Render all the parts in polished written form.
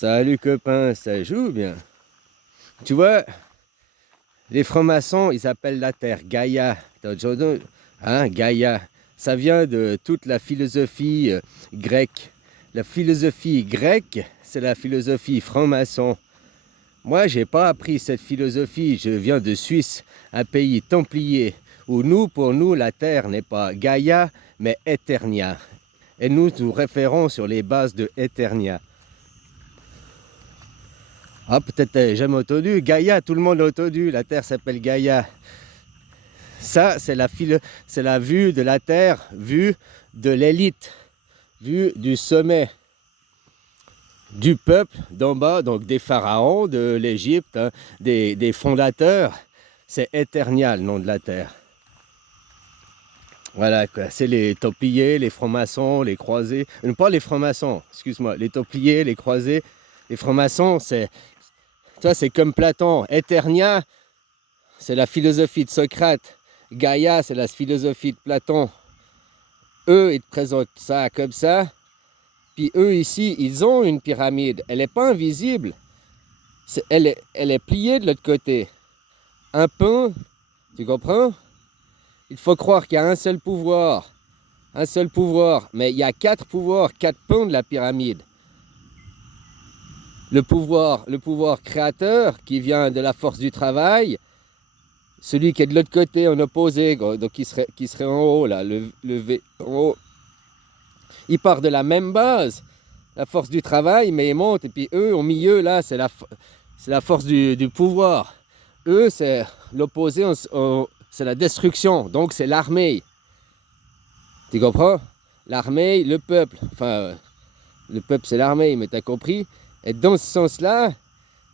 Salut copain, ça joue bien. Tu vois, les francs-maçons, ils appellent la Terre Gaïa. T'as déjà entendu? Hein, Gaïa. Ça vient de toute la philosophie grecque. La philosophie grecque, c'est la philosophie franc-maçon. Moi, j'ai pas appris cette philosophie. Je viens de Suisse, un pays templier, où pour nous, la Terre n'est pas Gaïa, mais Eternia. Et nous référons sur les bases de Eternia. Ah, peut-être t'as jamais entendu. Gaïa, tout le monde a entendu. La Terre s'appelle Gaïa. Ça, c'est la vue de la Terre, vue de l'élite, vue du sommet du peuple d'en bas, donc des pharaons de l'Égypte, hein, des fondateurs. C'est Eternia, le nom de la Terre. Voilà, quoi. C'est les Templiers, les francs-maçons, les croisés. Pas les francs-maçons, excuse-moi. Les Templiers, les croisés. Les francs-maçons, c'est comme Platon. Eternia, c'est la philosophie de Socrate. Gaïa, c'est la philosophie de Platon. Eux, ils te présentent ça comme ça. Puis eux, ici, ils ont une pyramide. Elle n'est pas invisible. Elle est pliée de l'autre côté. Un peu, tu comprends? Il faut croire qu'il y a un seul pouvoir. Un seul pouvoir. Mais il y a 4 pouvoirs, 4 pans de la pyramide. Le pouvoir créateur qui vient de la force du travail, celui qui est de l'autre côté en opposé, donc qui serait en haut, là, le V en haut, il part de la même base, la force du travail, mais il monte, et puis eux, au milieu, là, c'est la force du pouvoir. Eux, c'est l'opposé, c'est la destruction, donc c'est l'armée. Tu comprends? L'armée, le peuple, enfin, le peuple c'est l'armée, mais t'as compris? Et dans ce sens-là,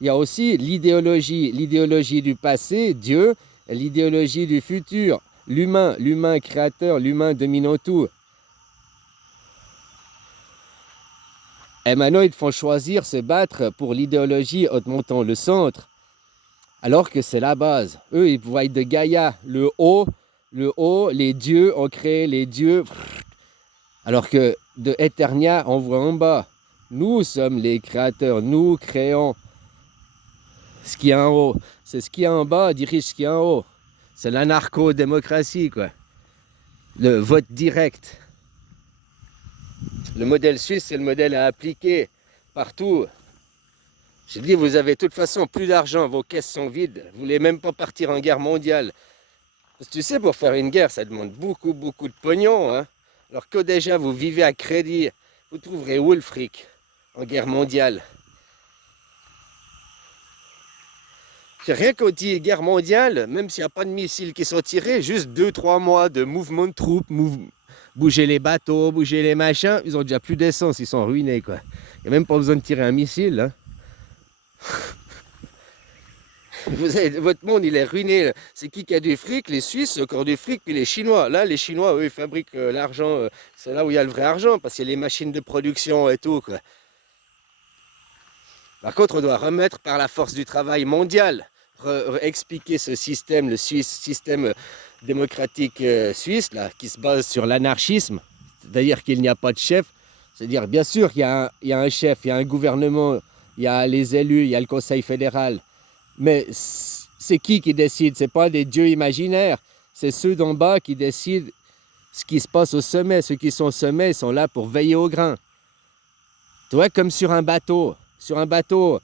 il y a aussi l'idéologie du passé, Dieu, et l'idéologie du futur, l'humain créateur, l'humain dominant tout. Et maintenant, ils te font choisir, se battre pour l'idéologie en te montant le centre, alors que c'est la base. Eux, ils voient de Gaïa, le haut, les dieux ont créé les dieux, alors que de Eternia, on voit en bas. Nous sommes les créateurs, nous créons ce qui est en haut. C'est ce qui est en bas dirige ce qui est en haut. C'est l'anarcho-démocratie, quoi. Le vote direct. Le modèle suisse, c'est le modèle à appliquer partout. Je dis, vous avez de toute façon plus d'argent, vos caisses sont vides. Vous voulez même pas partir en guerre mondiale. Parce que tu sais, pour faire une guerre, ça demande beaucoup de pognon. Hein. Alors que déjà, vous vivez à crédit, vous trouverez où le fric en guerre mondiale? Rien qu'au dit guerre mondiale, même s'il n'y a pas de missiles qui sont tirés, juste 2-3 mois de mouvement de troupes, bouger les bateaux, bouger les machins, ils ont déjà plus d'essence, ils sont ruinés, quoi. Il n'y a même pas besoin de tirer un missile. Hein. Votre monde, il est ruiné. C'est qui a du fric? Les Suisses, encore du fric, puis les Chinois. Là, les Chinois, eux, ils fabriquent l'argent. C'est là où il y a le vrai argent, parce qu'il y a les machines de production et tout, quoi. Par contre, on doit remettre par la force du travail mondial, expliquer ce système, le système démocratique suisse, là, qui se base sur l'anarchisme, c'est-à-dire qu'il n'y a pas de chef. C'est-à-dire, bien sûr, il y a un chef, il y a un gouvernement, il y a les élus, il y a le Conseil fédéral. Mais c'est qui décide? Ce n'est pas des dieux imaginaires. C'est ceux d'en bas qui décident ce qui se passe au sommet. Ceux qui sont au sommet, ils sont là pour veiller au grain. Tu vois, comme sur un bateau. Sur un bateau,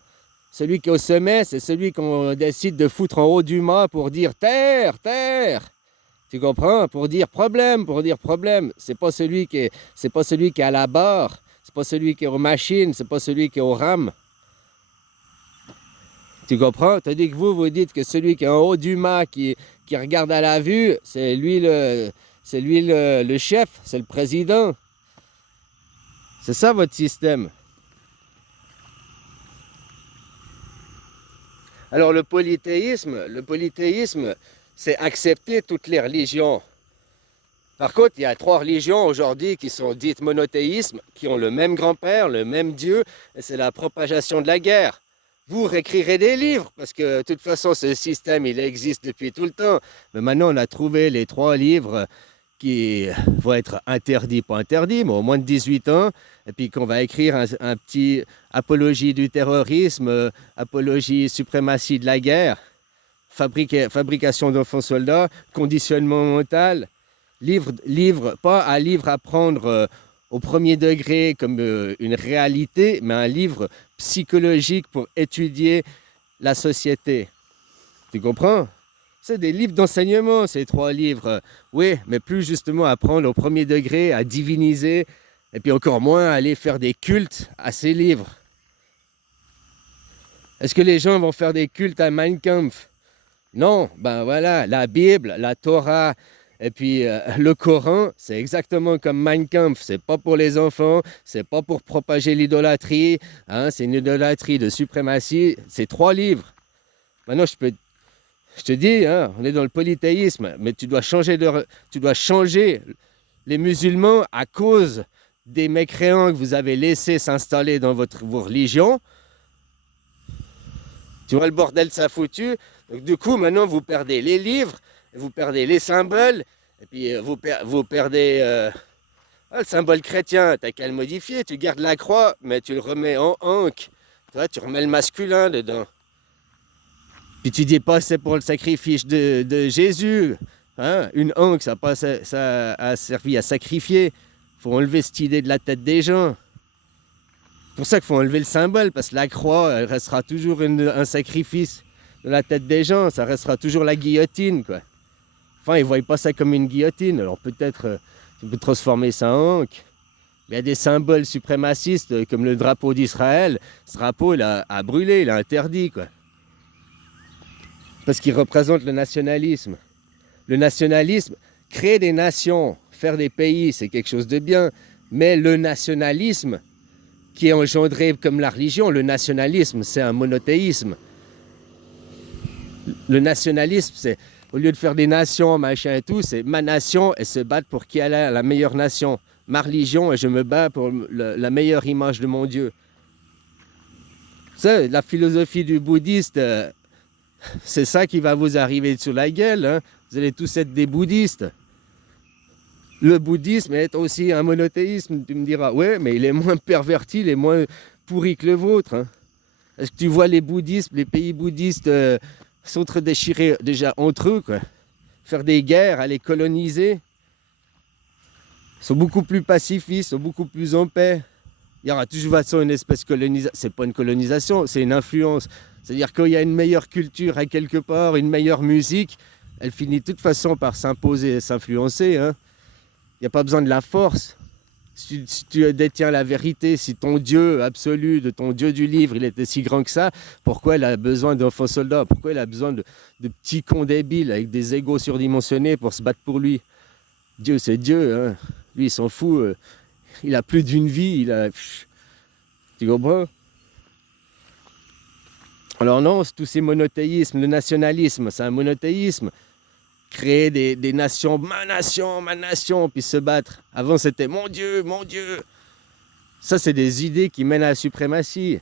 celui qui est au sommet, c'est celui qu'on décide de foutre en haut du mât pour dire terre, terre. Tu comprends? Pour dire problème, C'est pas celui qui est à la barre, c'est pas celui qui est aux machines, c'est pas celui qui est aux rames. Tu comprends? Tandis que vous dites que celui qui est en haut du mât, qui regarde à la vue, c'est lui le chef, c'est le président. C'est ça votre système. Alors le polythéisme, c'est accepter toutes les religions. Par contre, il y a 3 religions aujourd'hui qui sont dites monothéismes, qui ont le même grand-père, le même Dieu, et c'est la propagation de la guerre. Vous réécrirez des livres, parce que de toute façon, ce système, il existe depuis tout le temps. Mais maintenant, on a trouvé les 3 livres qui vont être interdits, pas interdits, mais au moins de 18 ans, et puis qu'on va écrire un petit apologie du terrorisme, apologie suprématie de la guerre, fabrication d'enfants soldats, conditionnement mental, livre, pas un livre à prendre au premier degré comme une réalité, mais un livre psychologique pour étudier la société. Tu comprends? C'est des livres d'enseignement, ces 3 livres. Oui, mais plus justement à prendre au premier degré, à diviniser, et puis encore moins à aller faire des cultes à ces livres. Est-ce que les gens vont faire des cultes à Mein Kampf? Non, ben voilà, la Bible, la Torah, et puis le Coran, c'est exactement comme Mein Kampf. C'est pas pour les enfants, c'est pas pour propager l'idolâtrie, hein, c'est une idolâtrie de suprématie. C'est 3 livres. Maintenant, je te dis, hein, on est dans le polythéisme, mais tu dois changer les musulmans à cause des mécréants que vous avez laissés s'installer dans vos religions. Tu vois le bordel ça a foutu. Donc du coup, maintenant, vous perdez les livres, vous perdez les symboles, et puis vous perdez le symbole chrétien. T'as qu'à le modifier. Tu gardes la croix, mais tu le remets en ankh. Tu vois, tu remets le masculin dedans. Puis tu dis pas c'est pour le sacrifice de Jésus. Hein? Une ankh, ça a servi à sacrifier. Il faut enlever cette idée de la tête des gens. C'est pour ça qu'il faut enlever le symbole, parce que la croix, elle restera toujours un sacrifice de la tête des gens. Ça restera toujours la guillotine, quoi. Enfin, ils ne voient pas ça comme une guillotine. Alors peut-être tu peux transformer ça en ankh. Mais il y a des symboles suprémacistes, comme le drapeau d'Israël. Ce drapeau, il a brûlé, il a interdit, quoi. Parce qu'il représente le nationalisme. Le nationalisme, créer des nations, faire des pays, c'est quelque chose de bien. Mais le nationalisme, qui est engendré comme la religion, le nationalisme, c'est un monothéisme. Le nationalisme, c'est, au lieu de faire des nations, machin et tout, c'est ma nation et se battre pour qui elle est la meilleure nation. Ma religion et je me bats pour la meilleure image de mon Dieu. Ça, la philosophie du bouddhiste, c'est ça qui va vous arriver sur la gueule. Hein. Vous allez tous être des bouddhistes. Le bouddhisme est aussi un monothéisme. Tu me diras, ouais, mais il est moins perverti, il est moins pourri que le vôtre. Hein. Est-ce que tu vois les bouddhistes, les pays bouddhistes s'entre-déchirer déjà entre eux, quoi. Faire des guerres, aller coloniser. Ils sont beaucoup plus pacifistes, sont beaucoup plus en paix. Il y aura toujours de toute façon une espèce de colonisation. C'est pas une colonisation, c'est une influence. C'est-à-dire qu'il y a une meilleure culture à quelque part, une meilleure musique, elle finit de toute façon par s'imposer et s'influencer. Hein. Il n'y a pas besoin de la force. Si tu détiens la vérité, si ton Dieu absolu, de ton Dieu du livre, il était si grand que ça, pourquoi il a besoin d'enfants soldats? Pourquoi il a besoin de petits cons débiles avec des égos surdimensionnés pour se battre pour lui? Dieu, c'est Dieu. Hein. Lui, il s'en fout. Il a plus d'une vie. Tu comprends? Alors non, c'est tous ces monothéismes. Le nationalisme, c'est un monothéisme. Créer des nations, ma nation, puis se battre. Avant, c'était mon Dieu, mon Dieu. Ça, c'est des idées qui mènent à la suprématie.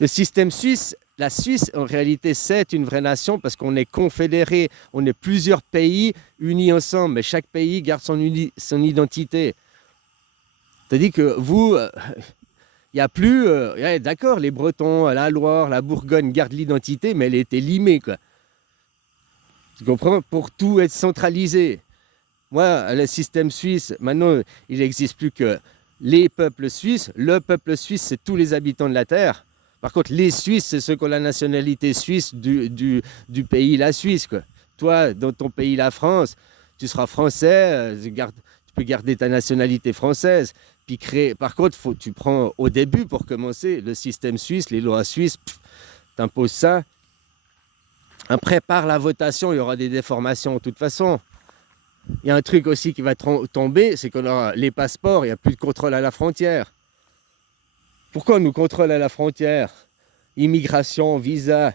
Le système suisse, la Suisse, en réalité, c'est une vraie nation parce qu'on est confédérés. On est plusieurs pays unis ensemble, mais chaque pays garde son identité. C'est-à-dire que vous, il n'y a plus... d'accord, les Bretons, la Loire, la Bourgogne gardent l'identité, mais elle était limée, quoi. Tu comprends? Pour tout être centralisé. Moi, le système suisse, maintenant, il n'existe plus que les peuples suisses. Le peuple suisse, c'est tous les habitants de la Terre. Par contre, les Suisses, c'est ceux qui ont la nationalité suisse du pays, la Suisse, quoi. Toi, dans ton pays, la France, tu seras français, tu peux garder ta nationalité française. Puis créer. Par contre, tu prends au début, pour commencer, le système suisse, les lois suisses, t'imposes ça. Après, par la votation, il y aura des déformations de toute façon. Il y a un truc aussi qui va tomber, c'est qu'on aura les passeports, il n'y a plus de contrôle à la frontière. Pourquoi on nous contrôle à la frontière? Immigration, visa,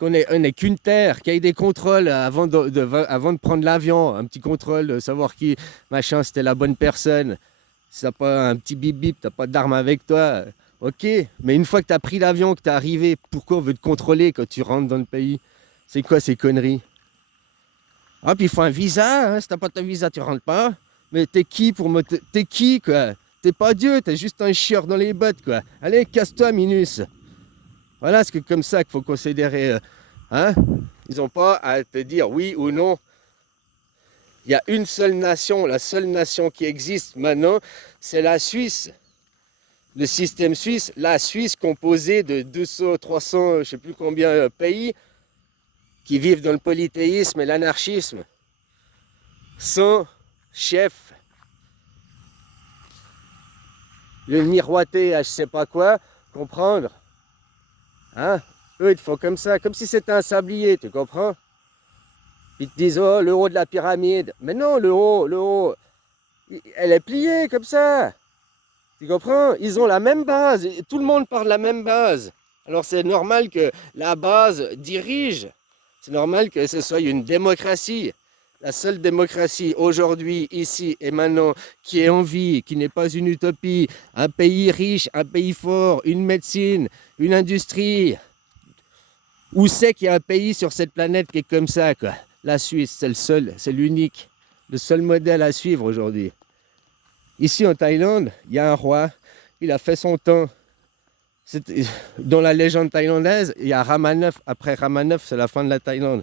on n'est qu'une terre, qu'il y ait des contrôles avant de prendre l'avion, un petit contrôle de savoir qui, machin, c'était la bonne personne. Si t'as pas un petit bip-bip, t'as pas d'arme avec toi, ok. Mais une fois que tu as pris l'avion, que tu es arrivé, pourquoi on veut te contrôler quand tu rentres dans le pays? C'est quoi ces conneries? Ah, puis il faut un visa, hein, si t'as pas ton visa, tu rentres pas. Mais t'es qui pour me... T'es qui, quoi? T'es pas Dieu, t'es juste un chieur dans les bottes, quoi. Allez, casse-toi, Minus. Voilà, c'est comme ça qu'il faut considérer, hein? Ils n'ont pas à te dire oui ou non. Il y a une seule nation, la seule nation qui existe maintenant, c'est la Suisse. Le système suisse, la Suisse composée de 200, 300, je ne sais plus combien pays qui vivent dans le polythéisme et l'anarchisme, sans chef, le miroiter à je sais pas quoi, comprendre. Hein? Eux, ils te font comme ça, comme si c'était un sablier, tu comprends? Ils te disent, oh, le haut de la pyramide. Mais non, le haut, elle est pliée comme ça. Tu comprends? Ils ont la même base. Tout le monde part de la même base. Alors c'est normal que la base dirige. C'est normal que ce soit une démocratie. La seule démocratie aujourd'hui, ici et maintenant, qui est en vie, qui n'est pas une utopie, un pays riche, un pays fort, une médecine, une industrie. Où c'est qu'il y a un pays sur cette planète qui est comme ça, quoi? La Suisse, c'est le seul, c'est l'unique, le seul modèle à suivre aujourd'hui. Ici en Thaïlande, il y a un roi, il a fait son temps. Dans la légende thaïlandaise, il y a Rama IX. Après Rama IX, c'est la fin de la Thaïlande.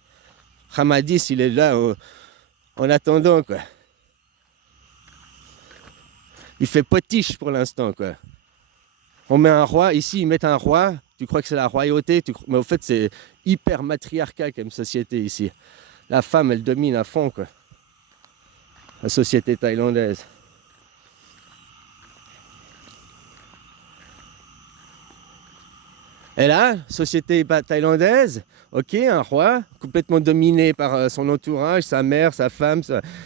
Rama X, il est là en attendant, quoi. Il fait potiche pour l'instant, quoi. On met un roi, ici ils mettent un roi, tu crois que c'est la royauté, mais au fait c'est hyper matriarcal comme société ici. La femme, elle domine à fond, quoi. La société thaïlandaise. Et là, société thaïlandaise, ok, un roi complètement dominé par son entourage, sa mère, sa femme,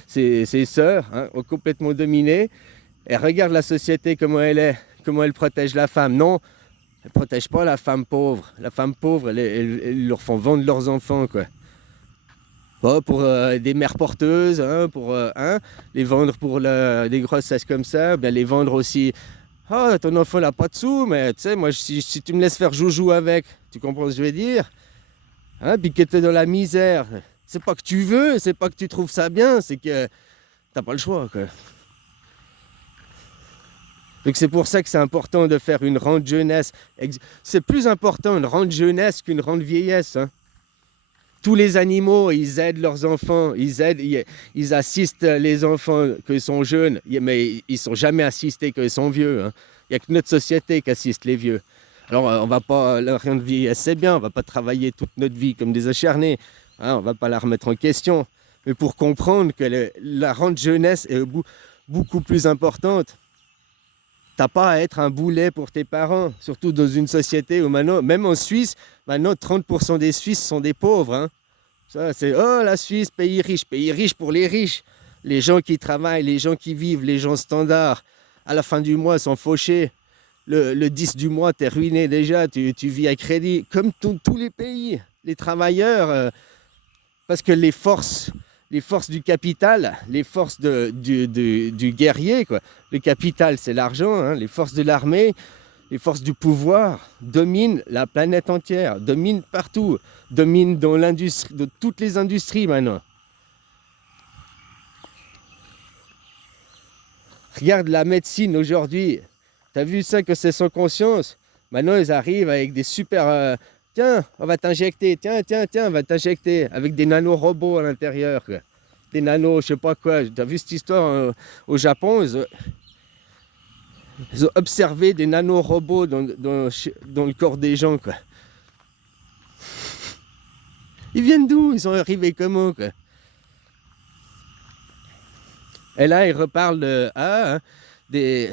ses sœurs, hein, complètement dominé. Et regarde la société comment elle est, comment elle protège la femme. Non, elle ne protège pas la femme pauvre. La femme pauvre, elles leur font vendre leurs enfants, quoi. Bon, pour des mères porteuses, hein, pour les vendre pour des grossesses comme ça, bien les vendre aussi. Ah, ton enfant n'a pas de sous, mais tu sais, moi, si tu me laisses faire joujou avec, tu comprends ce que je veux dire? Hein, puis que tu es dans la misère, c'est pas que tu veux, c'est pas que tu trouves ça bien, c'est que t'as pas le choix, quoi. Donc c'est pour ça que c'est important de faire une rente jeunesse. C'est plus important une rente jeunesse qu'une rente vieillesse, hein. Tous les animaux, ils aident leurs enfants, ils assistent les enfants quand ils sont jeunes, mais ils ne sont jamais assistés quand ils sont vieux, hein. Il n'y a que notre société qui assiste les vieux. Alors on va pas, la rente vieillesse c'est bien, on ne va pas travailler toute notre vie comme des acharnés, hein, on ne va pas la remettre en question. Mais pour comprendre que la rente jeunesse est beaucoup plus importante, t'as pas à être un boulet pour tes parents, surtout dans une société où maintenant, même en Suisse, maintenant 30% des Suisses sont des pauvres, hein. Ça, c'est, oh la Suisse, pays riche pour les riches. Les gens qui travaillent, les gens qui vivent, les gens standards, à la fin du mois sont fauchés. Le 10 du mois, t'es ruiné déjà, tu vis à crédit, comme tous les pays. Les travailleurs, parce que les forces du capital, les forces du guerrier, quoi. Le capital, c'est l'argent, hein. Les forces de l'armée, les forces du pouvoir dominent la planète entière, dominent partout, dominent dans l'industrie, dans toutes les industries maintenant. Regarde la médecine aujourd'hui. T'as vu ça que c'est sans conscience? Maintenant, ils arrivent avec des super... tiens, on va t'injecter. Tiens, on va t'injecter. Avec des nanorobots à l'intérieur, quoi. Des nanos, je sais pas quoi. T'as vu cette histoire au Japon? Ils ont observé des nanorobots dans le corps des gens, quoi. Ils viennent d'où? Ils sont arrivés comment, quoi? Et là, ils reparlent des...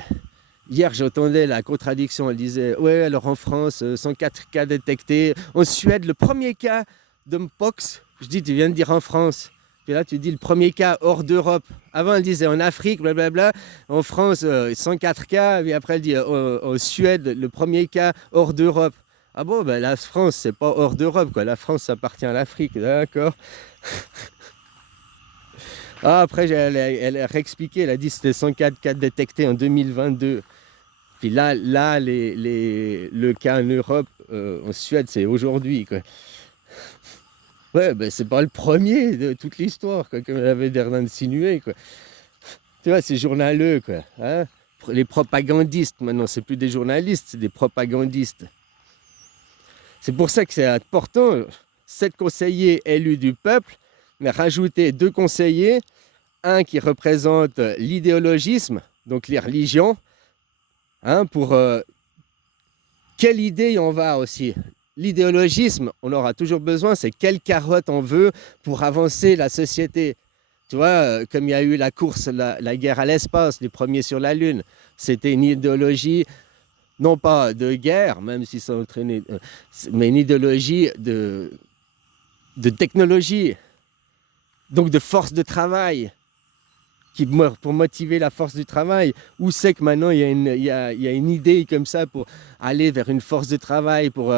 Hier, j'entendais la contradiction. Elle disait, ouais, alors en France, 104 cas détectés. En Suède, le premier cas de Mpox. Je dis, tu viens de dire en France. Puis là, tu dis le premier cas hors d'Europe. Avant, elle disait en Afrique, blablabla. En France, 104 cas. Puis après, elle dit en Suède, le premier cas hors d'Europe. Ah bon, ben la France, c'est pas hors d'Europe, quoi. La France, ça appartient à l'Afrique, d'accord. Ah, après, elle a réexpliqué. Elle a dit que c'était 104 cas détectés en 2022. Puis là le cas en Europe, en Suède, c'est aujourd'hui, quoi. Ouais, ben c'est pas le premier de toute l'histoire, quoi, comme elle avait l'air d'insinuer, quoi. Tu vois, c'est journaleux, quoi. Hein. Les propagandistes, maintenant, c'est plus des journalistes, c'est des propagandistes. C'est pour ça que c'est important, 7 conseillers élus du peuple, mais rajouter 2 conseillers, un qui représente l'idéologisme, donc les religions, hein, pour quelle idée on va aussi. L'idéologisme, on aura toujours besoin, c'est quelle carotte on veut pour avancer la société. Tu vois, comme il y a eu la course, la guerre à l'espace, les premiers sur la Lune, c'était une idéologie, non pas de guerre, même s'ils sont entraînés, mais une idéologie de technologie, donc de force de travail, pour motiver la force du travail. Où c'est que maintenant il y a une idée comme ça pour aller vers une force de travail, pour...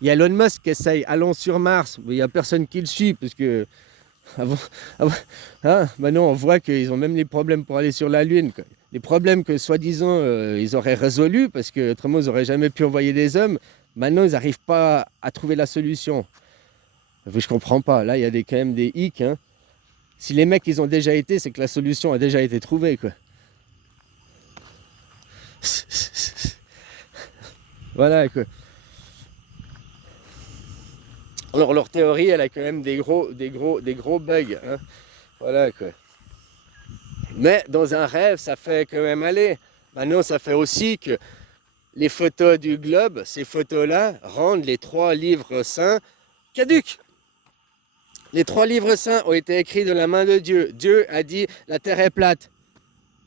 il y a Elon Musk qui essaye, allons sur Mars, mais il n'y a personne qui le suit, parce que avant, avant- hein, maintenant on voit qu'ils ont même les problèmes pour aller sur la Lune, quoi. Les problèmes que soi-disant ils auraient résolus, parce que autrement ils n'auraient jamais pu envoyer des hommes, maintenant ils n'arrivent pas à trouver la solution. Je comprends pas, là il y a quand même des hicks, hein. Si les mecs ils ont déjà été, c'est que la solution a déjà été trouvée, quoi. Voilà, quoi. Alors leur théorie, elle a quand même des gros bugs, hein. Voilà, quoi. Mais dans un rêve, ça fait quand même aller. Maintenant, ça fait aussi que les photos du globe, ces photos-là, rendent les 3 livres saints caduques. Les 3 livres saints ont été écrits de la main de Dieu. Dieu a dit la terre est plate.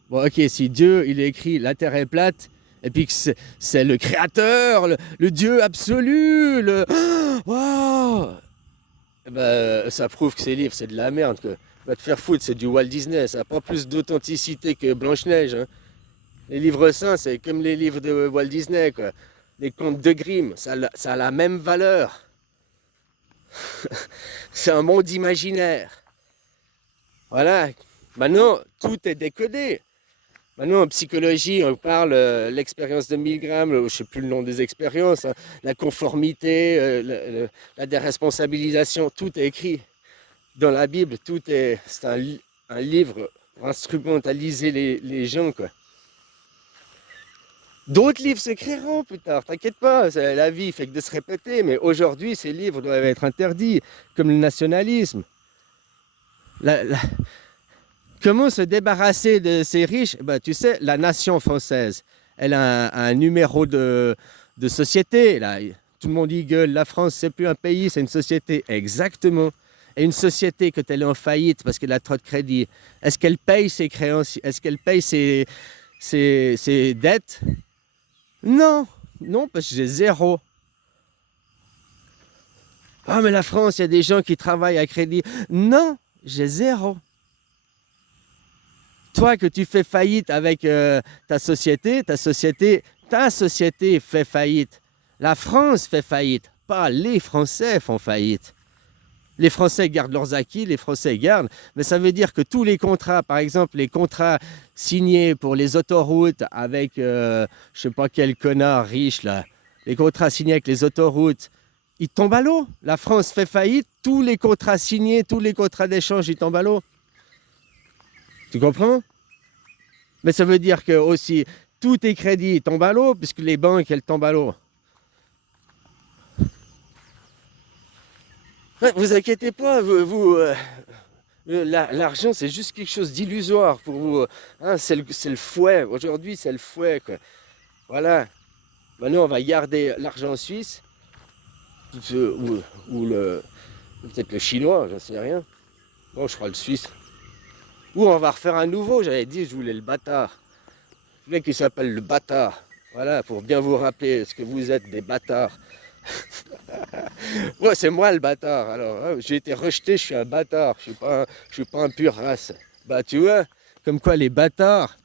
Bon, ok, si Dieu il a écrit la terre est plate, et puis que c'est le créateur, le Dieu absolu, le. Waouh! Eh ben, ça prouve que ces livres, c'est de la merde, quoi. Va te faire foutre, c'est du Walt Disney, ça n'a pas plus d'authenticité que Blanche-Neige, hein. Les livres saints, c'est comme les livres de Walt Disney, quoi. Les contes de Grimm, ça a la même valeur. C'est un monde imaginaire. Voilà. Maintenant, tout est décodé. Maintenant, en psychologie, on parle l'expérience de Milgram, je ne sais plus le nom des expériences, hein, la conformité, la déresponsabilisation, tout est écrit dans la Bible. C'est un livre pour instrumentaliser les gens, quoi. D'autres livres s'écriront plus tard, t'inquiète pas, la vie fait que de se répéter, mais aujourd'hui, ces livres doivent être interdits, comme le nationalisme. La- la- Comment se débarrasser de ces riches? Ben, tu sais, la nation française, elle a un numéro de société. Là. Tout le monde y gueule, la France, c'est plus un pays, c'est une société. Exactement. Et une société, quand elle est en faillite parce qu'elle a trop de crédit, est-ce qu'elle paye ses créances? Est-ce qu'elle paye ses dettes? Non, non, parce que j'ai zéro. Ah, mais la France, il y a des gens qui travaillent à crédit. Non, j'ai zéro. Toi, que tu fais faillite avec ta société fait faillite. La France fait faillite, pas les Français font faillite. Les Français gardent leurs acquis, les Français gardent, mais ça veut dire que tous les contrats, par exemple les contrats signés pour les autoroutes avec, je sais pas quel connard riche là, les contrats signés avec les autoroutes, ils tombent à l'eau. La France fait faillite, tous les contrats signés, tous les contrats d'échange, ils tombent à l'eau. Tu comprends? Mais ça veut dire que aussi, tous tes crédits tombent à l'eau, puisque les banques, elles tombent à l'eau. Ouais, vous inquiétez pas, l'argent, c'est juste quelque chose d'illusoire pour vous. Hein, c'est le fouet. Aujourd'hui, c'est le fouet, quoi. Voilà. Maintenant, on va garder l'argent suisse, ou, ou peut-être le chinois, j'en sais rien. Bon, je crois le suisse. Ou on va refaire un nouveau, j'avais dit, je voulais le bâtard. Le mec qui s'appelle le bâtard. Voilà, pour bien vous rappeler ce que vous êtes, des bâtards. Ouais, c'est moi le bâtard. Alors, hein, j'ai été rejeté, je suis un bâtard. Je suis pas un pure race. Bah, tu vois, comme quoi les bâtards,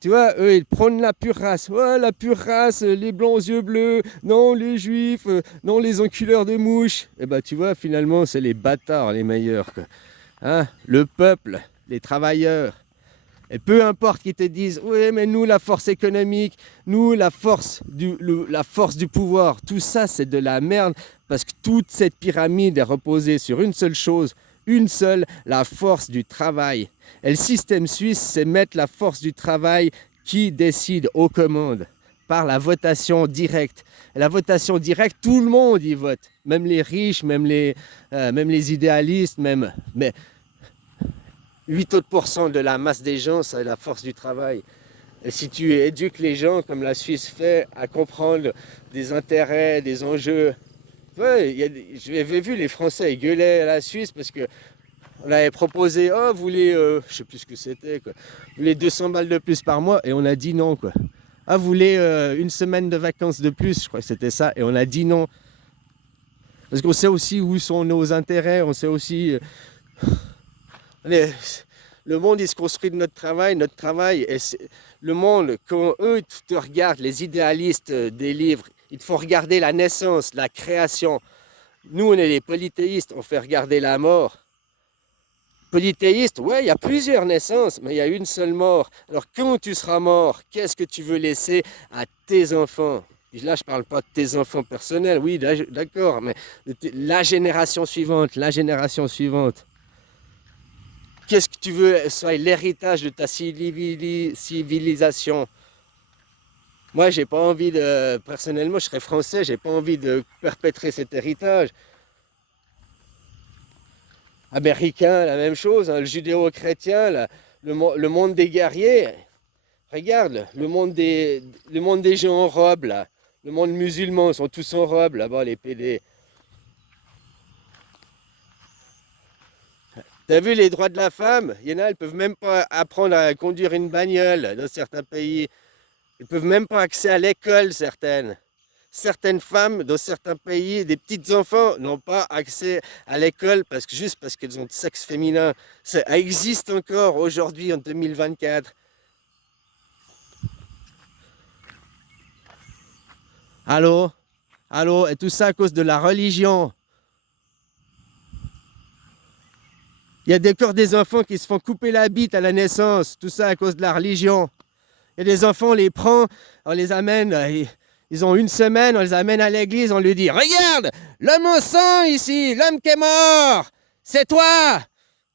tu vois, eux, ils prônent la pure race. Ouais, la pure race, les blancs aux yeux bleus, non, les juifs, non, les enculeurs de mouches. Et bah, tu vois, finalement, c'est les bâtards les meilleurs, quoi. Hein, le peuple, les travailleurs. Et peu importe qu'ils te disent, oui, mais nous, la force économique, nous, la force du pouvoir, tout ça, c'est de la merde. Parce que toute cette pyramide est reposée sur une seule chose, une seule, la force du travail. Et le système suisse, c'est mettre la force du travail qui décide aux commandes par la votation directe. Et la votation directe, tout le monde y vote, même les riches, même les idéalistes, mais 8 autres % de la masse des gens, c'est la force du travail. Et si tu éduques les gens, comme la Suisse fait, à comprendre des intérêts, des enjeux. Ouais, j'avais vu les Français gueuler à la Suisse parce que on avait proposé, oh, vous voulez, je sais plus ce que c'était, quoi. Vous voulez 200 balles de plus par mois, et on a dit non, quoi. Ah, vous voulez une semaine de vacances de plus, je crois que c'était ça, et on a dit non. Parce qu'on sait aussi où sont nos intérêts, on sait aussi... le monde, il se construit de notre travail, et le monde, quand eux te regardent, les idéalistes des livres, ils te font regarder la naissance, la création. Nous, on est les polythéistes, on fait regarder la mort. Polythéiste, ouais, il y a plusieurs naissances, mais il y a une seule mort. Alors quand tu seras mort, qu'est-ce que tu veux laisser à tes enfants? Là, je ne parle pas de tes enfants personnels, oui, d'accord, mais la génération suivante, la génération suivante. Qu'est-ce que tu veux soit l'héritage de ta civilisation? Moi, j'ai pas envie de, personnellement, je serais français, j'ai pas envie de perpétrer cet héritage. Américain, la même chose, hein, le judéo-chrétien, le monde des guerriers. Regarde, le monde des gens en robe, là. Le monde musulman, ils sont tous en robe, là-bas, les PD. T'as vu les droits de la femme? Il y en a, elles peuvent même pas apprendre à conduire une bagnole dans certains pays. Ils peuvent même pas accès à l'école, certaines. Certaines femmes dans certains pays, des petits enfants n'ont pas accès à l'école juste parce qu'elles ont de sexe féminin. Ça existe encore aujourd'hui en 2024. Allô? Allô? Et tout ça à cause de la religion. Il y a encore des enfants qui se font couper la bite à la naissance. Tout ça à cause de la religion. Il y a des enfants, on les prend, on les amène... Ils ont une semaine, on les amène à l'église, on lui dit, regarde, l'homme au sang ici, l'homme qui est mort, c'est toi.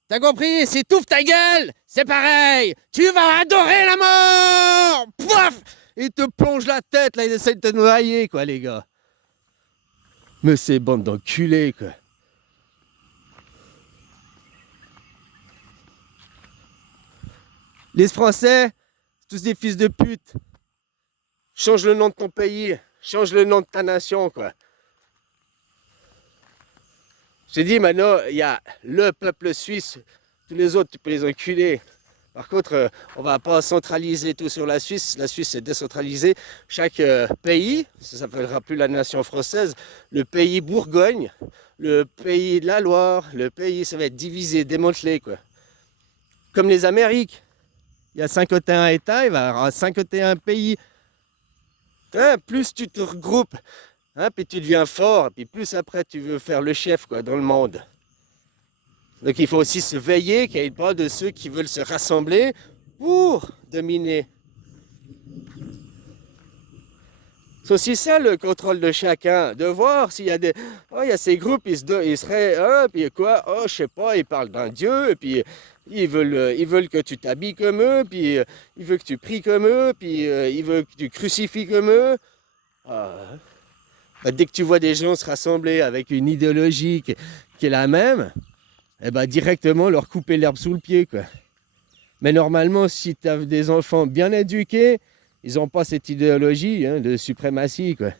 T'as compris? Si t'ouvres ta gueule, c'est pareil. Tu vas adorer la mort. Pouf! Il te plonge la tête, là, il essaie de te noyer, quoi, les gars. Mais c'est bande d'enculés, quoi. Les Français, c'est tous des fils de pute. Change le nom de ton pays, change le nom de ta nation, quoi. J'ai dit, maintenant, il y a le peuple suisse, tous les autres, tu peux les enculer. Par contre, on va pas centraliser tout sur la Suisse est décentralisée. Chaque pays, ça s'appellera plus la nation française, le pays Bourgogne, le pays de la Loire, le pays, ça va être divisé, démantelé, quoi. Comme les Amériques. Il y a 51 États, il va y avoir 51 pays. Hein, plus tu te regroupes, hein, puis tu deviens fort, puis plus après tu veux faire le chef, quoi, dans le monde. Donc il faut aussi se veiller qu'il n'y ait pas de ceux qui veulent se rassembler pour dominer. C'est aussi ça le contrôle de chacun, de voir s'il y a des... Oh, il y a ces groupes, ils seraient... Ah, puis quoi? Oh, je sais pas, ils parlent d'un dieu, et puis ils veulent que tu t'habilles comme eux, puis ils veulent que tu pries comme eux, puis ils veulent que tu crucifies comme eux. Ah. Bah, dès que tu vois des gens se rassembler avec une idéologie qui est la même, eh ben, directement leur couper l'herbe sous le pied, quoi. Mais normalement, si tu as des enfants bien éduqués, ils n'ont pas cette idéologie, hein, de suprématie, quoi.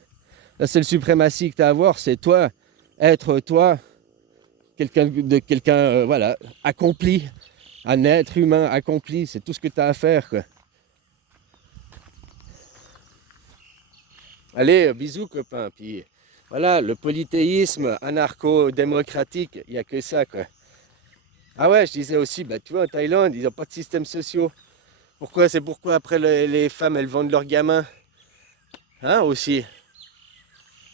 La seule suprématie que tu as à avoir, c'est toi, être toi, quelqu'un voilà, accompli, un être humain accompli, c'est tout ce que tu as à faire, quoi. Allez, bisous, copains. Puis voilà, le polythéisme anarcho-démocratique, il n'y a que ça, quoi. Ah ouais, je disais aussi, bah, tu vois, en Thaïlande, ils n'ont pas de système social. Pourquoi? C'est pourquoi après les femmes, elles vendent leurs gamins. Hein, aussi.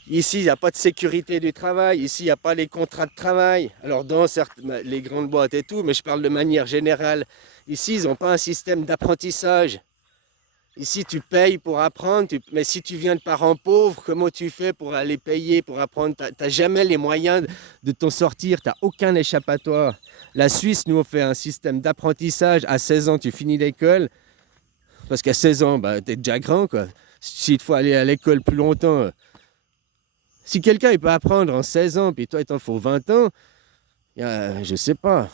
Ici, il n'y a pas de sécurité du travail. Ici, il n'y a pas les contrats de travail. Alors, dans les grandes boîtes et tout, mais je parle de manière générale. Ici, ils n'ont pas un système d'apprentissage. Ici, tu payes pour apprendre, mais si tu viens de parents pauvres, comment tu fais pour aller payer, pour apprendre? Tu n'as jamais les moyens de t'en sortir, tu n'as aucun échappatoire. La Suisse, nous, on fait un système d'apprentissage. À 16 ans, tu finis l'école, parce qu'à 16 ans, bah, tu es déjà grand, quoi. S'il te faut aller à l'école plus longtemps, si quelqu'un il peut apprendre en 16 ans, puis toi, il t'en faut 20 ans, je sais pas.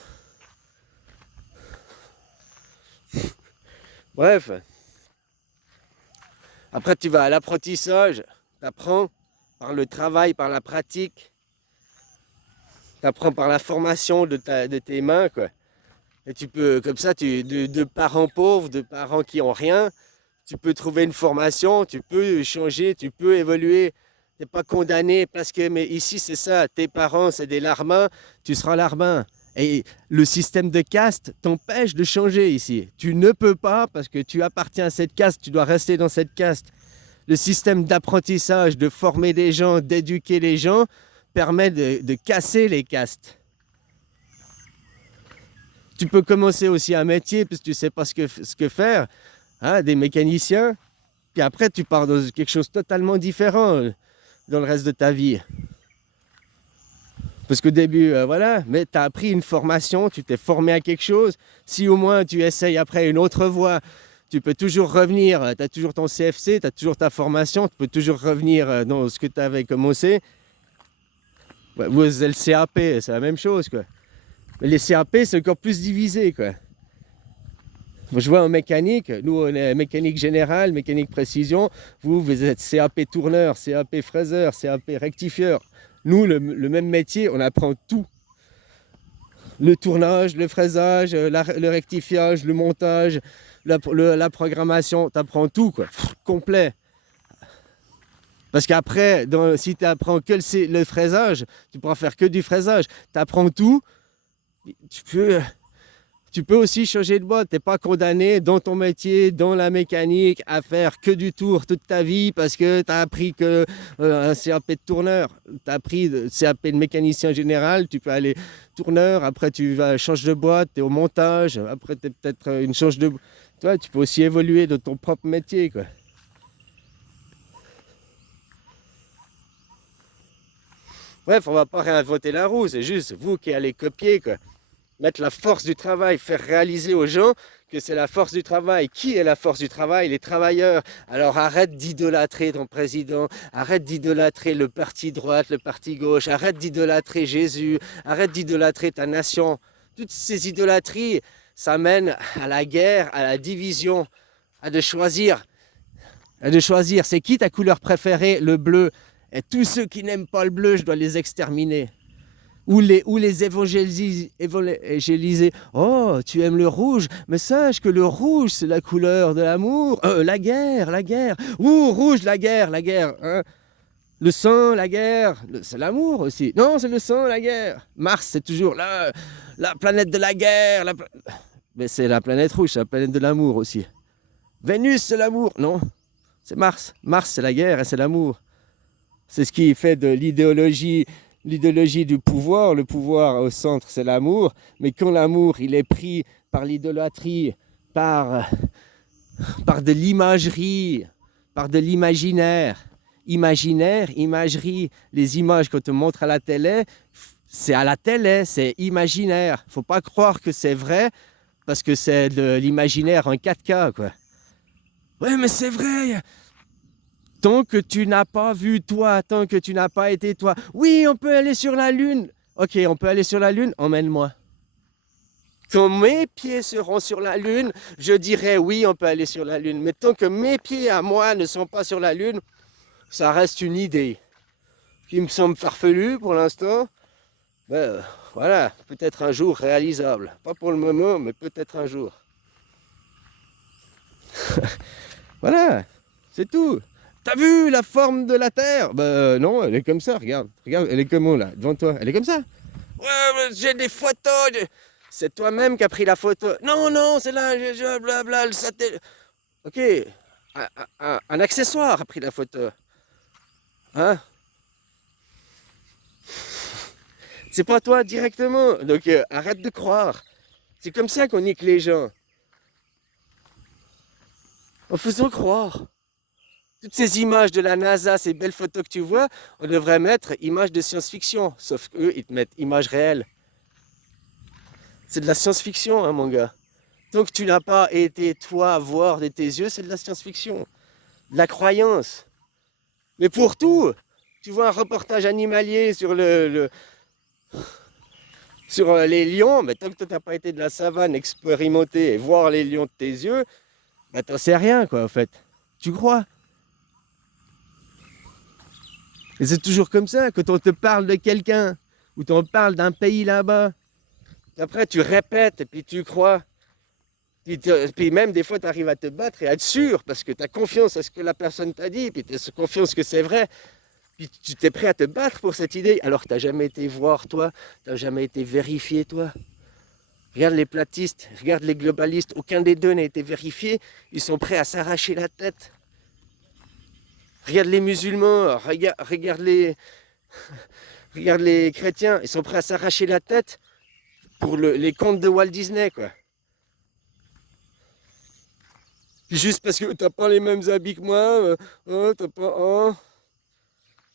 Bref. Après, tu vas à l'apprentissage, tu apprends par le travail, par la pratique, tu apprends par la formation de tes mains, quoi. Et tu peux, comme ça, de parents pauvres, de parents qui ont rien, tu peux trouver une formation, tu peux changer, tu peux évoluer. Tu n'es pas condamné parce que, mais ici, c'est ça, tes parents, c'est des larbins, tu seras larbin. Et le système de caste t'empêche de changer ici. Tu ne peux pas parce que tu appartiens à cette caste, tu dois rester dans cette caste. Le système d'apprentissage, de former des gens, d'éduquer les gens, permet de casser les castes. Tu peux commencer aussi un métier parce que tu ne sais pas ce que faire, hein, des mécaniciens, puis après tu pars dans quelque chose de totalement différent dans le reste de ta vie. Parce qu'au début, voilà, mais tu as appris une formation, tu t'es formé à quelque chose. Si au moins tu essayes après une autre voie, tu peux toujours revenir, tu as toujours ton CFC, tu as toujours ta formation, tu peux toujours revenir dans ce que tu avais commencé. Vous, le CAP, c'est la même chose, quoi. Mais les CAP, c'est encore plus divisé, quoi. Je vois en mécanique, nous on est mécanique générale, mécanique précision, vous êtes CAP tourneur, CAP fraiseur, CAP rectifieur. Nous, le même métier, on apprend tout. Le tournage, le fraisage, le rectifiage, le montage, la programmation, tu apprends tout, quoi, complet. Parce qu'après, si tu apprends que le fraisage, tu pourras faire que du fraisage. Tu apprends tout, tu peux aussi changer de boîte. Tu n'es pas condamné dans ton métier, dans la mécanique, à faire que du tour toute ta vie parce que tu as appris que un CAP de tourneur. Tu as appris CAP de mécanicien général, tu peux aller tourneur, après tu vas changer de boîte, tu es au montage, après tu es peut-être une change de... Toi, tu peux aussi évoluer de ton propre métier, quoi. Bref, on va pas réinventer la roue, c'est juste vous qui allez copier, quoi. Mettre la force du travail, faire réaliser aux gens que c'est la force du travail. Qui est la force du travail? Les travailleurs. Alors arrête d'idolâtrer ton président, arrête d'idolâtrer le parti droite, le parti gauche, arrête d'idolâtrer Jésus, arrête d'idolâtrer ta nation. Toutes ces idolâtries, ça mène à la guerre, à la division, à de choisir. À de choisir, c'est qui ta couleur préférée? Le bleu. Et tous ceux qui n'aiment pas le bleu, je dois les exterminer. Ou les évangéliser. Oh, tu aimes le rouge, mais sache que le rouge, c'est la couleur de l'amour. La guerre, la guerre. Ouh, rouge, la guerre, la guerre. Hein. Le sang, la guerre, c'est l'amour aussi. Non, c'est le sang, la guerre. Mars, c'est toujours la planète de la guerre. Mais c'est la planète rouge, c'est la planète de l'amour aussi. Vénus, c'est l'amour. Non, c'est Mars. Mars, c'est la guerre et c'est l'amour. C'est ce qui fait de l'idéologie du pouvoir. Le pouvoir au centre, c'est l'amour. Mais quand l'amour, il est pris par l'idolâtrie, par de l'imagerie, par de l'imaginaire, imagerie, les images qu'on te montre à la télé, c'est à la télé, c'est imaginaire. Faut pas croire que c'est vrai parce que c'est de l'imaginaire en 4K, quoi. Ouais, mais c'est vrai. Tant que tu n'as pas vu toi, tant que tu n'as pas été toi. Oui, on peut aller sur la Lune. Ok, on peut aller sur la Lune, emmène-moi. Quand mes pieds seront sur la Lune, je dirai oui, on peut aller sur la Lune. Mais tant que mes pieds à moi ne sont pas sur la Lune, ça reste une idée qui me semble farfelue pour l'instant. Ben, voilà, peut-être un jour réalisable. Pas pour le moment, mais peut-être un jour. Voilà, c'est tout. T'as vu la forme de la Terre? Ben non, elle est comme ça, regarde. Regarde, elle est comment là, devant toi? Elle est comme ça. Ouais, j'ai des photos. C'est toi-même qui as pris la photo. Non, non, c'est là, blabla, le satellite. Ok, un accessoire a pris la photo. Hein? C'est pas toi directement. Donc arrête de croire. C'est comme ça qu'on nique les gens. En faisant croire. Toutes ces images de la NASA, ces belles photos que tu vois, on devrait mettre images de science-fiction. Sauf qu'eux, ils te mettent images réelles. C'est de la science-fiction, hein, mon gars. Tant que tu n'as pas été, toi, voir de tes yeux, c'est de la science-fiction. De la croyance. Mais pour tout, tu vois un reportage animalier sur les lions, mais tant que tu n'as pas été de la savane expérimenter et voir les lions de tes yeux, bah t'en sais rien, quoi, en fait. Tu crois? Et c'est toujours comme ça, quand on te parle de quelqu'un, ou t'en parle d'un pays là-bas, après tu répètes et puis tu crois. Puis même des fois tu arrives à te battre et à être sûr, parce que tu as confiance à ce que la personne t'a dit, puis tu as confiance que c'est vrai. Puis tu t'es prêt à te battre pour cette idée, alors que tu n'as jamais été voir toi, tu n'as jamais été vérifié toi. Regarde les platistes, regarde les globalistes, aucun des deux n'a été vérifié, ils sont prêts à s'arracher la tête. Regarde les musulmans, regarde les chrétiens, ils sont prêts à s'arracher la tête pour les contes de Walt Disney, quoi. Puis juste parce que t'as pas les mêmes habits que moi, oh, t'as pas... Oh.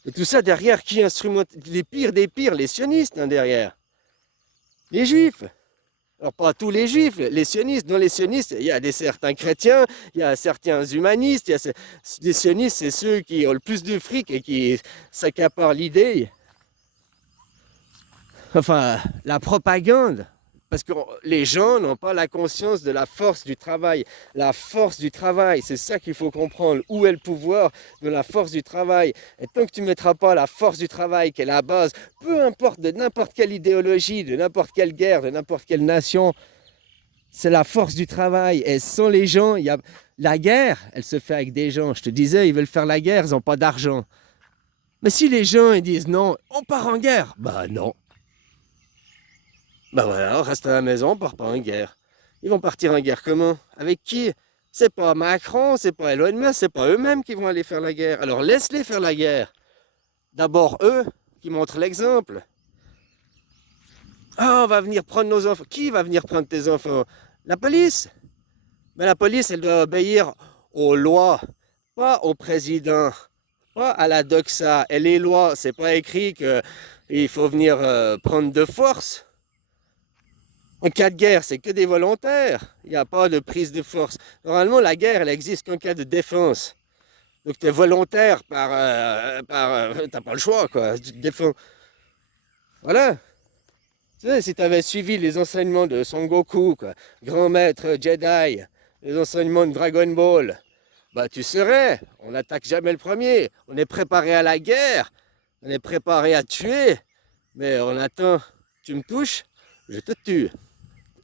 Et tout ça derrière, qui instrumente les pires des pires, les sionistes, hein, derrière. Les juifs. Alors pas tous les juifs, les sionistes. Dans les sionistes, il y a certains chrétiens, il y a certains humanistes. Les sionistes, c'est ceux qui ont le plus de fric et qui s'accaparent l'idée. Enfin, la propagande. Parce que les gens n'ont pas la conscience de la force du travail. La force du travail, c'est ça qu'il faut comprendre. Où est le pouvoir de la force du travail? Et tant que tu ne mettras pas la force du travail, qui est la base, peu importe de n'importe quelle idéologie, de n'importe quelle guerre, de n'importe quelle nation, c'est la force du travail. Et sans les gens, il y a... la guerre, elle se fait avec des gens. Je te disais, ils veulent faire la guerre, ils n'ont pas d'argent. Mais si les gens ils disent non, on part en guerre, bah non. Ben voilà, on reste à la maison, on part pas en guerre. Ils vont partir en guerre comment? Avec qui? C'est pas Macron, c'est pas Elon Musk, c'est pas eux-mêmes qui vont aller faire la guerre. Alors laisse-les faire la guerre. D'abord eux qui montrent l'exemple. Ah, on va venir prendre nos enfants. Qui va venir prendre tes enfants? La police. Mais la police, elle doit obéir aux lois, pas au président, pas à la doxa. Et les lois, c'est pas écrit qu'il faut venir prendre de force. En cas de guerre, c'est que des volontaires. Il n'y a pas de prise de force. Normalement, la guerre, elle existe qu'en cas de défense. Donc tu es volontaire t'as pas le choix, quoi. Tu te défends. Voilà. Tu sais, si tu avais suivi les enseignements de Son Goku, quoi, grand maître Jedi, les enseignements de Dragon Ball, bah tu serais. On n'attaque jamais le premier. On est préparé à la guerre. On est préparé à tuer. Mais on attend. Tu me touches, je te tue.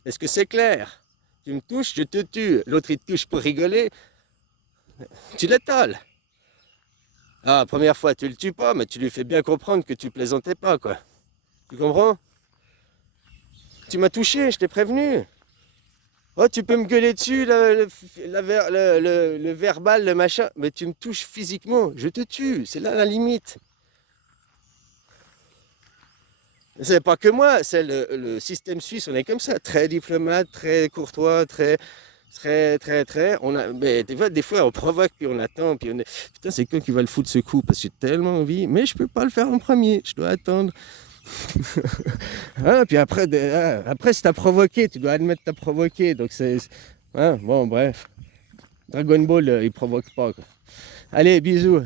Est-ce que c'est clair? Tu me touches, je te tue. L'autre, il te touche pour rigoler, tu l'étales. Ah, la première fois, tu le tues pas, mais tu lui fais bien comprendre que tu plaisantais pas, quoi. Tu comprends? Tu m'as touché, je t'ai prévenu. Oh, tu peux me gueuler dessus, le verbal, le machin, mais tu me touches physiquement, je te tue. C'est là la limite. C'est pas que moi, c'est le système suisse, on est comme ça, très diplomate, très courtois, très. Mais des fois, on provoque, puis on attend, puis on est. Putain, c'est quand qui va le foutre ce coup? Parce que j'ai tellement envie, mais je peux pas le faire en premier, je dois attendre. Puis après, après, si t'as provoqué, tu dois admettre que t'as provoqué. Donc c'est. Bon, bref. Dragon Ball, il provoque pas, quoi. Allez, bisous.